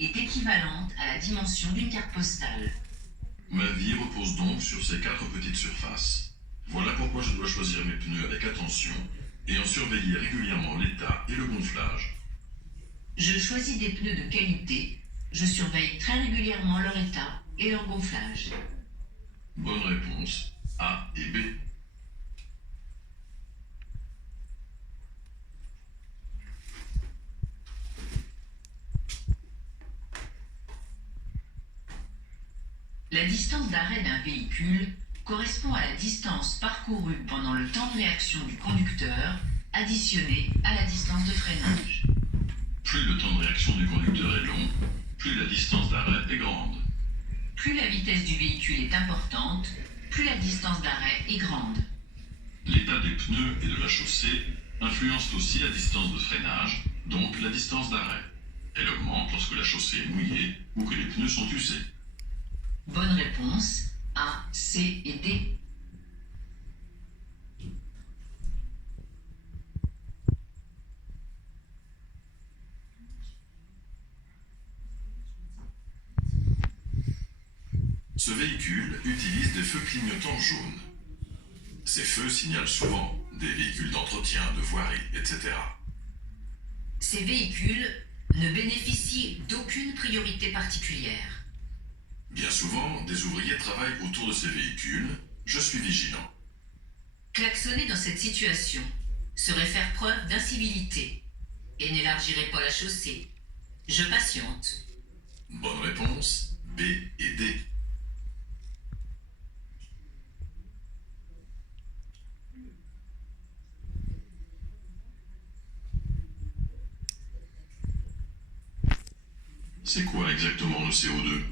est équivalente à la dimension d'une carte postale. Ma vie repose donc sur ces 4 petites surfaces. Voilà pourquoi je dois choisir mes pneus avec attention et en surveiller régulièrement l'état et le gonflage. Je choisis des pneus de qualité, je surveille très régulièrement leur état et leur gonflage. Bonne réponse, A et B. La distance d'arrêt d'un véhicule correspond à la distance parcourue pendant le temps de réaction du conducteur additionné à la distance de freinage. Plus le temps de réaction du conducteur est long, plus la distance d'arrêt est grande. Plus la vitesse du véhicule est importante, plus la distance d'arrêt est grande. L'état des pneus et de la chaussée influence aussi la distance de freinage, donc la distance d'arrêt. Elle augmente lorsque la chaussée est mouillée ou que les pneus sont usés. Bonne réponse, A, C et D. Ce véhicule utilise des feux clignotants jaunes. Ces feux signalent souvent des véhicules d'entretien, de voirie, etc. Ces véhicules ne bénéficient d'aucune priorité particulière. Bien souvent, des ouvriers travaillent autour de ces véhicules. Je suis vigilant. Klaxonner dans cette situation serait faire preuve d'incivilité et n'élargirait pas la chaussée. Je patiente. Bonne réponse, B et D. C'est quoi exactement le CO2?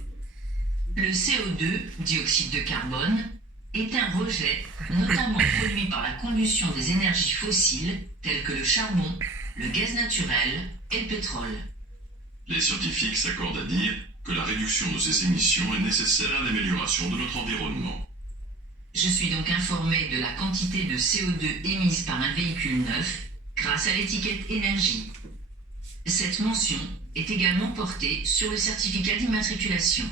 Le CO2, dioxyde de carbone, est un rejet notamment produit par la combustion des énergies fossiles telles que le charbon, le gaz naturel et le pétrole. Les scientifiques s'accordent à dire que la réduction de ces émissions est nécessaire à l'amélioration de notre environnement. Je suis donc informé de la quantité de CO2 émise par un véhicule neuf grâce à l'étiquette énergie. Cette mention est également portée sur le certificat d'immatriculation.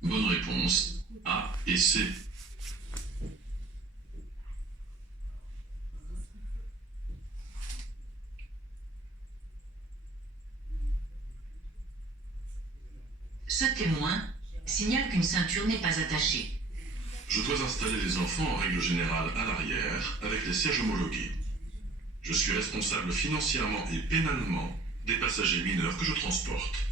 Bonne réponse, A et C. Ce témoin signale qu'une ceinture n'est pas attachée. Je dois installer les enfants en règle générale à l'arrière avec les sièges homologués. Je suis responsable financièrement et pénalement des passagers mineurs que je transporte.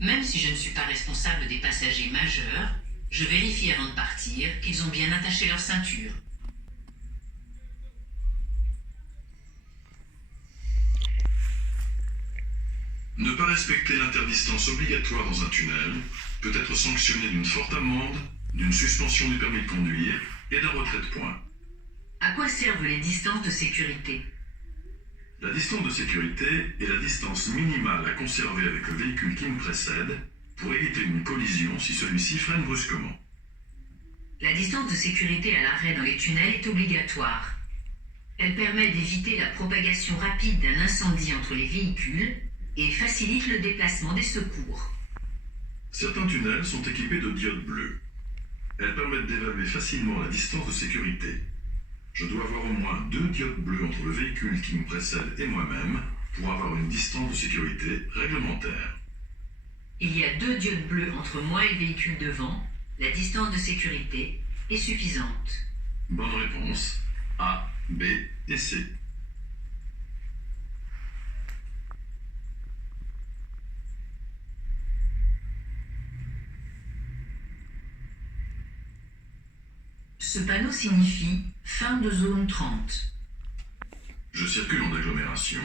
Même si je ne suis pas responsable des passagers majeurs, je vérifie avant de partir qu'ils ont bien attaché leur ceinture. Ne pas respecter l'interdistance obligatoire dans un tunnel peut être sanctionné d'une forte amende, d'une suspension du permis de conduire et d'un retrait de points. À quoi servent les distances de sécurité? La distance de sécurité est la distance minimale à conserver avec le véhicule qui nous précède pour éviter une collision si celui-ci freine brusquement. La distance de sécurité à l'arrêt dans les tunnels est obligatoire. Elle permet d'éviter la propagation rapide d'un incendie entre les véhicules et facilite le déplacement des secours. Certains tunnels sont équipés de diodes bleues. Elles permettent d'évaluer facilement la distance de sécurité. Je dois avoir au moins 2 diodes bleues entre le véhicule qui me précède et moi-même pour avoir une distance de sécurité réglementaire. Il y a 2 diodes bleues entre moi et le véhicule devant. La distance de sécurité est suffisante. Bonne réponse, A, B et C. Ce panneau signifie fin de zone 30. Je circule en agglomération.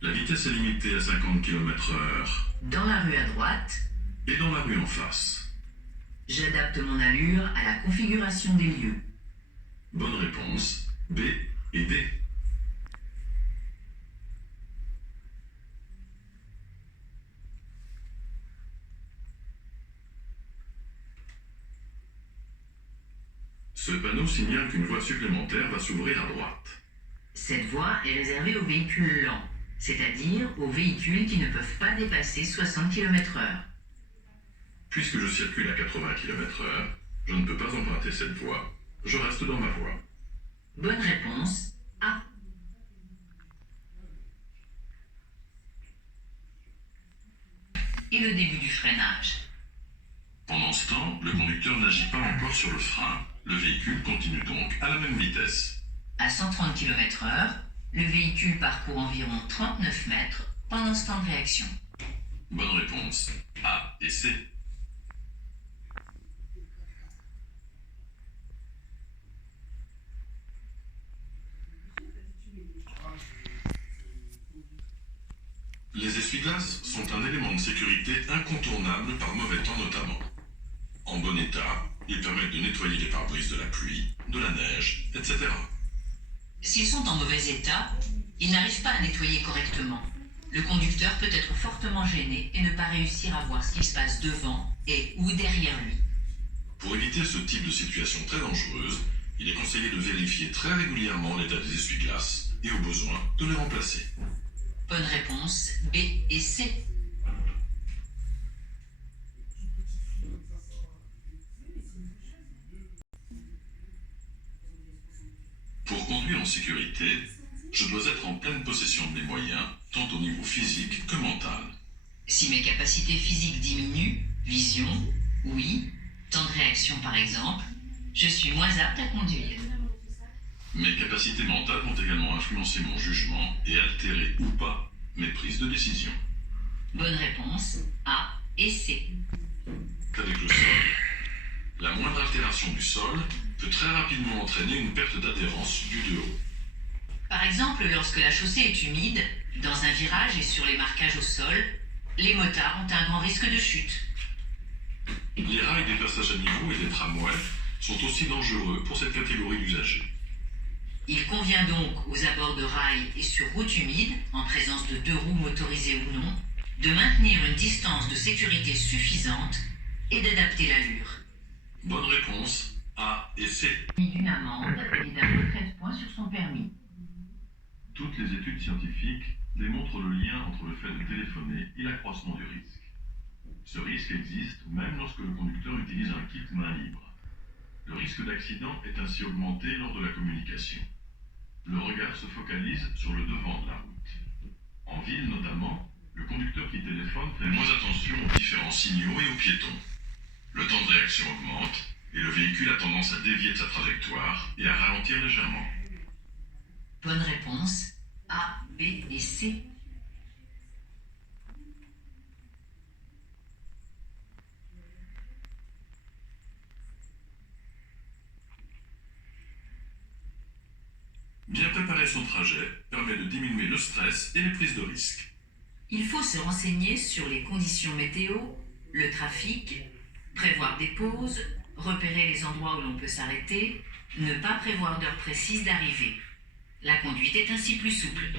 La vitesse est limitée à 50 km/h. Dans la rue à droite, Et dans la rue en face. j'adapte mon allure à la configuration des lieux. Bonne réponse, B et D. Ce panneau signale qu'une voie supplémentaire va s'ouvrir à droite. Cette voie est réservée aux véhicules lents. c'est-à-dire aux véhicules qui ne peuvent pas dépasser 60 km/h. Puisque je circule à 80 km/h, je ne peux pas emprunter cette voie. Je reste dans ma voie. Bonne réponse A. Et le début du freinage. Pendant ce temps, le conducteur n'agit pas encore sur le frein. Le véhicule continue donc à la même vitesse. À 130 km/h, le véhicule parcourt environ 39 mètres pendant ce temps de réaction. Bonne réponse. A et C. Les essuie-glaces sont un élément de sécurité incontournable par mauvais temps notamment. En bon état, ils permettent de nettoyer les pare-brises de la pluie, de la neige, etc. S'ils sont en mauvais état, ils n'arrivent pas à nettoyer correctement. Le conducteur peut être fortement gêné et ne pas réussir à voir ce qui se passe devant et ou derrière lui. Pour éviter ce type de situation très dangereuse, il est conseillé de vérifier très régulièrement l'état des essuie-glaces et au besoin de les remplacer. Bonne réponse B et C. Pour conduire en sécurité, je dois être en pleine possession de mes moyens, tant au niveau physique que mental. Si mes capacités physiques diminuent, vision, oui, temps de réaction par exemple, je suis moins apte à conduire. Mes capacités mentales vont également influencer mon jugement et altérer ou pas mes prises de décision. Bonne réponse A et C. Avec le sol, la moindre altération du sol peut très rapidement entraîner une perte d'adhérence du de haut. Par exemple, lorsque la chaussée est humide, dans un virage et sur les marquages au sol, les motards ont un grand risque de chute. Les rails des passages à niveau et des tramways sont aussi dangereux pour cette catégorie d'usagers. Il convient donc aux abords de rails et sur route humide, en présence de deux roues motorisées ou non, de maintenir une distance de sécurité suffisante et d'adapter l'allure. Bonne réponse, A et C. D'une amende et d'un retrait de points sur son permis. Toutes les études scientifiques démontrent le lien entre le fait de téléphoner et l'accroissement du risque. Ce risque existe même lorsque le conducteur utilise un kit main libre. Le risque d'accident est ainsi augmenté lors de la communication. Le regard se focalise sur le devant de la route. En ville notamment, le conducteur qui téléphone fait moins attention aux différents signaux et aux piétons. Le temps de réaction augmente et le véhicule a tendance à dévier de sa trajectoire et à ralentir légèrement. Bonne réponse A, B et C. Bien préparer son trajet permet de diminuer le stress et les prises de risque. Il faut se renseigner sur les conditions météo, le trafic, prévoir des pauses, repérer les endroits où l'on peut s'arrêter, ne pas prévoir d'heure précise d'arrivée. La conduite est ainsi plus souple.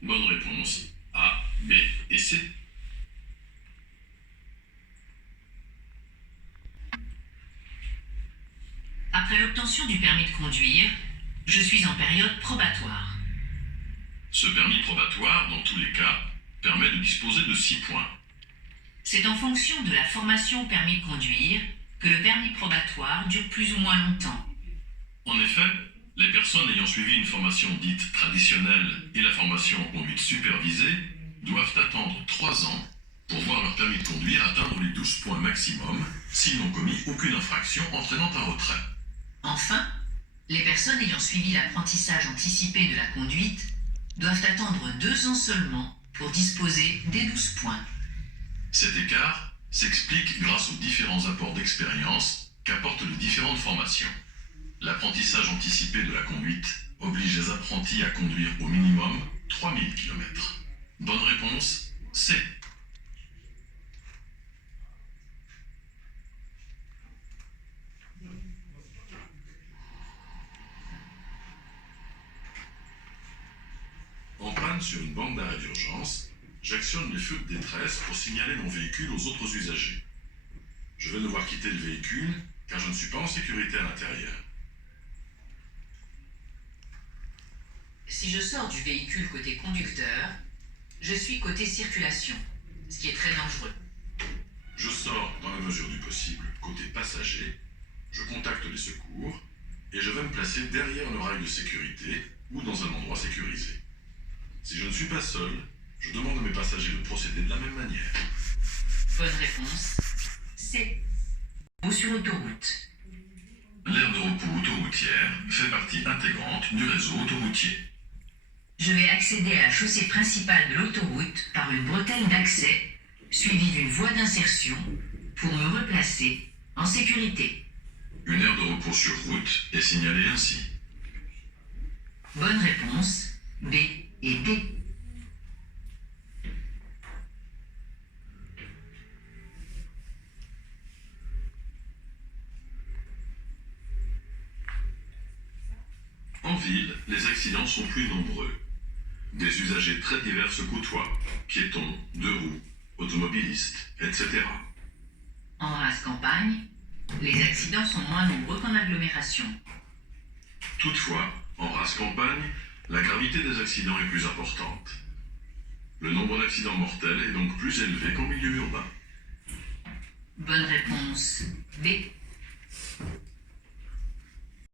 Bonne réponse A, B et C. Après l'obtention du permis de conduire, je suis en période probatoire. Ce permis probatoire, dans tous les cas, permet de disposer de 6 points. C'est en fonction de la formation au permis de conduire que le permis probatoire dure plus ou moins longtemps. En effet, les personnes ayant suivi une formation dite traditionnelle et la formation en conduite supervisée doivent attendre 3 ans pour voir leur permis de conduire atteindre les 12 points maximum s'ils n'ont commis aucune infraction entraînant un retrait. Enfin, les personnes ayant suivi l'apprentissage anticipé de la conduite doivent attendre 2 ans seulement pour disposer des 12 points. Cet écart s'explique grâce aux différents apports d'expérience qu'apportent les différentes formations. L'apprentissage anticipé de la conduite oblige les apprentis à conduire au minimum 3000 km. Bonne réponse, C. En panne sur une bande d'arrêt d'urgence, j'actionne les feux de détresse pour signaler mon véhicule aux autres usagers. Je vais devoir quitter le véhicule car je ne suis pas en sécurité à l'intérieur. Si je sors du véhicule côté conducteur, Je suis côté circulation, ce qui est très dangereux. Je sors dans la mesure du possible côté passager, je contacte les secours et je vais me placer derrière le rail de sécurité ou dans un endroit sécurisé. Si je ne suis pas seul, je demande à mes passagers de procéder de la même manière. Bonne réponse. C. Ou sur autoroute. L'aire de repos autoroutière fait partie intégrante du réseau autoroutier. Je vais accéder à la chaussée principale de l'autoroute par une bretelle d'accès, suivie d'une voie d'insertion, pour me replacer en sécurité. Une aire de repos sur route est signalée ainsi. Bonne réponse. B et D. En ville, les accidents sont plus nombreux. Des usagers très divers se côtoient, piétons, deux roues, automobilistes, etc. En race campagne, les accidents sont moins nombreux qu'en agglomération. Toutefois, en race campagne, la gravité des accidents est plus importante. Le nombre d'accidents mortels est donc plus élevé qu'en milieu urbain. Bonne réponse. B.